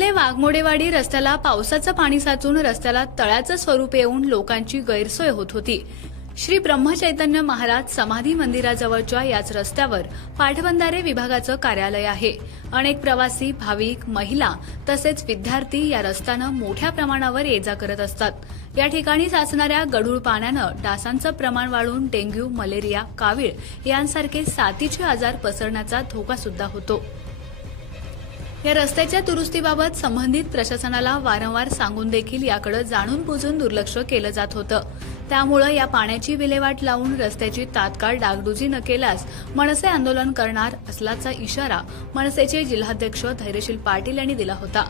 येवले वाघमोडेवाडी रस्त्याला पावसाचं पाणी साचून रस्त्याला तळ्याचं स्वरूप येऊन लोकांची गैरसोय होत होती। श्री ब्रह्मचैतन्य महाराज समाधी मंदिराजवळच्या याच रस्त्यावर पाटबंधारे विभागाचं कार्यालय आहे। अनेक प्रवासी, भाविक, महिला तसेच विद्यार्थी या रस्त्यानं मोठ्या प्रमाणावर ये-जा करत असतात। या ठिकाणी साचणाऱ्या गढूळ पाण्यानं डासांचं प्रमाण वाढून डेंग्यू, मलेरिया, कावीळ यांसारखे साथीचे आजार पसरण्याचा धोका सुद्धा होतो। या रस्त्याच्या दुरुस्तीबाबत संबंधित प्रशासनाला वारंवार सांगून देखील याकडे जाणून बुजून दुर्लक्ष केलं जात होतं। त्यामुळे या पाण्याची विल्हेवाट लावून रस्त्याची तात्काळ डागडुजी न केल्यास मनसे आंदोलन करणार असल्याचा इशारा मनसेचे जिल्हाध्यक्ष धैर्यशील पाटील यांनी दिला होता।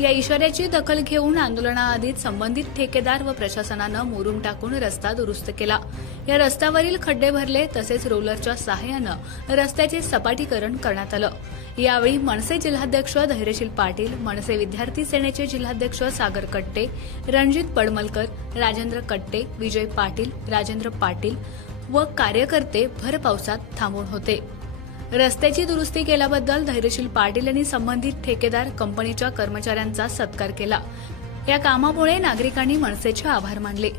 या इशाऱ्याची दखल घेऊन आंदोलनाआधीच संबंधित ठेकेदार व प्रशासनानं मुरुम टाकून रस्ता दुरुस्त केला। या रस्त्यावरील खड्डे भरले तसेच रोलरच्या सहाय्यानं रस्त्याचे सपाटीकरण करण्यात आलं। यावेळी मनसे जिल्हाध्यक्ष धैर्यशील पाटील, मनसे विद्यार्थी सेनेचे जिल्हाध्यक्ष सागर कट्टे, रणजित पडमलकर, राजेंद्र कट्टे, विजय पाटील, राजेंद्र पाटील व कार्यकर्ते भर पावसात थांबून होते। रस्त्याची दुरुस्ती केल्याबद्दल धैर्यशील पाटील यांनी संबंधित ठेकेदार कंपनीच्या कर्मचाऱ्यांचा सत्कार केला। या कामामुळे नागरिकांनी मनसेचे आभार मानले।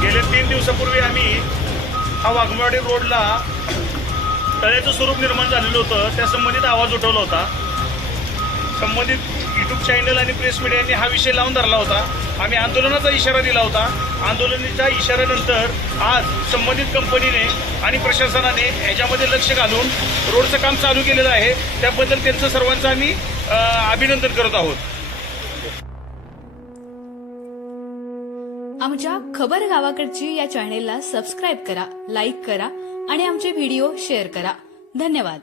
गेल्या 3 दिवसापूर्वी आम्ही हा वाघमोडे रोडला तळ्याचं स्वरूप निर्माण झालेलं होतं, त्या संबंधित आवाज उठवला होता। संबंधित यूट्यूब चॅनल आणि प्रेस मीडियाने हा विषय लावून धरला होता। आम्ही आंदोलनाचा इशारा दिला होता। आंदोलनाच्या इशाऱ्यानंतर आज संबंधित कंपनीने आणि प्रशासनाने याच्यामध्ये लक्ष घालून रोडचं काम चालू केलेलं आहे। त्याबद्दल त्यांचं सर्वांचं आम्ही अभिनंदन करत आहोत। आमच्या खबर गावाकडची या चॅनेलला सबस्क्राईब करा, लाईक करा आणि आमचे व्हिडिओ शेअर करा। धन्यवाद।